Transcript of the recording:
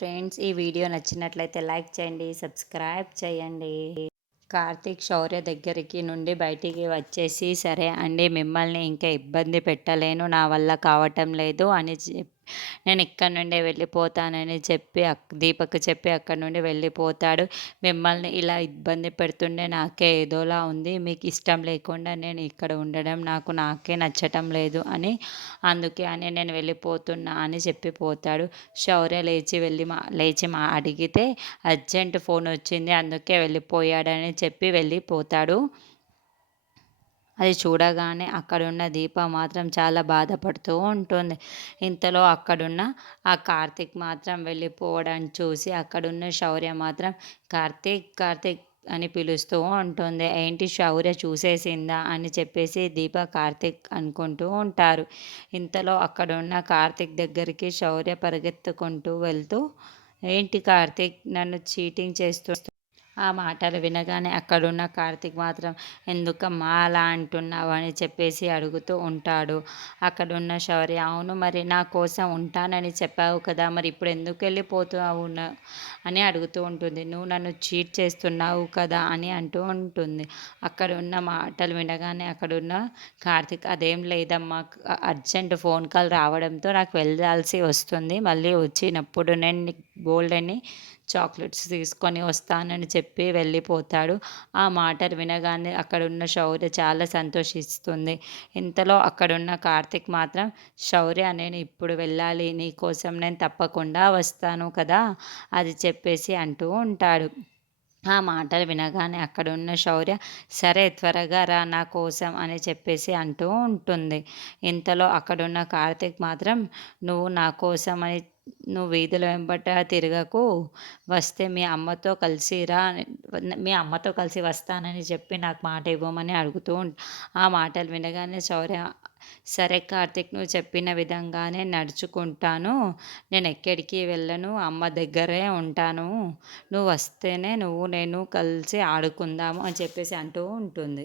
Friends ఈ video నచ్చినట్లయితే like చేయండి, సబ్స్క్రైబ్ చేయండి. కార్తీక్ శౌర్య దగ్గరికి నుండి బయటికి వచ్చేసి, సరే అండి మిమ్మల్ని ఇంకా ఇబ్బంది పెట్టలేను, నా వల్ల కావటం లేదు అని నేను ఇక్కడి నుండే వెళ్ళిపోతానని చెప్పి దీపక్ చెప్పి అక్కడి నుండి వెళ్ళిపోతాడు. మిమ్మల్ని ఇలా ఇబ్బంది పెడుతుండే నాకే ఏదోలా ఉంది, మీకు ఇష్టం లేకుండా నేను ఇక్కడ ఉండడం నాకే నచ్చటం లేదు అని, అందుకే అని నేను వెళ్ళిపోతున్నా అని చెప్పిపోతాడు. శౌర్య లేచి అడిగితే అర్జెంట్ ఫోన్ వచ్చింది అందుకే వెళ్ళిపోయాడని చెప్పి వెళ్ళిపోతాడు. అది చూడగానే అక్కడున్న దీప మాత్రం చాలా బాధపడుతూ ఉంటుంది. ఇంతలో అక్కడున్న ఆ కార్తీక్ మాత్రం వెళ్ళిపోవడాన్ని చూసి అక్కడున్న శౌర్య మాత్రం కార్తీక్ కార్తీక్ అని పిలుస్తూ ఉంటుంది. ఏంటి శౌర్య చూసేసిందా అని చెప్పేసి దీప కార్తీక్ అనుకుంటూ ఉంటారు. ఇంతలో అక్కడున్న కార్తీక్ దగ్గరికి శౌర్య పరిగెత్తుకుంటూ వెళ్తూ, ఏంటి కార్తీక్ నన్ను చీటింగ్ చేస్తూ ఆ మాటలు వినగానే అక్కడున్న కార్తీక్ మాత్రం ఎందుకమ్మా అలా అంటున్నావు అని చెప్పేసి అడుగుతూ ఉంటాడు. అక్కడున్న శౌర్య, అవును మరి నా కోసం ఉంటానని చెప్పావు కదా, మరి ఇప్పుడు ఎందుకు వెళ్ళిపోతావు అని అడుగుతూ ఉంటుంది. నువ్వు నన్ను చీట్ చేస్తున్నావు కదా అని అంటూ ఉంటుంది. అక్కడున్న మాటలు వినగానే అక్కడున్న కార్తీక్, అదేం లేదమ్మా, అర్జెంట్ ఫోన్ కాల్ రావడంతో నాకు వెళ్ళాల్సి వస్తుంది, మళ్ళీ వచ్చినప్పుడు నేను బోల్డని చాక్లెట్స్ తీసుకొని వస్తానని చెప్పి వెళ్ళిపోతాడు. ఆ మాటలు వినగానే అక్కడున్న శౌర్య చాలా సంతోషిస్తుంది. ఇంతలో అక్కడున్న కార్తీక్ మాత్రం, శౌర్య నేను ఇప్పుడు వెళ్ళాలి, నీ కోసం నేను తప్పకుండా వస్తాను కదా అది చెప్పేసి అంటూ ఉంటాడు. ఆ మాటలు వినగానే అక్కడున్న శౌర్య, సరే త్వరగా రా నా కోసం అని చెప్పేసి అంటూ ఉంటుంది. ఇంతలో అక్కడున్న కార్తీక్ మాత్రం, నువ్వు నా కోసం అని నువ్వు వీధుల వెంబట తిరగకు, వస్తే మీ అమ్మతో కలిసి వస్తానని చెప్పి నాకు మాట ఇవ్వమని అడుగుతూ ఆ మాటలు వినగానే శౌర్య, సరే కార్తీక్ నువ్వు చెప్పిన విధంగానే నడుచుకుంటాను, నేను ఎక్కడికి వెళ్ళను, అమ్మ దగ్గరే ఉంటాను, నువ్వు వస్తేనే నేను కలిసి ఆడుకుందాము అని చెప్పేసి అంటూ ఉంటుంది.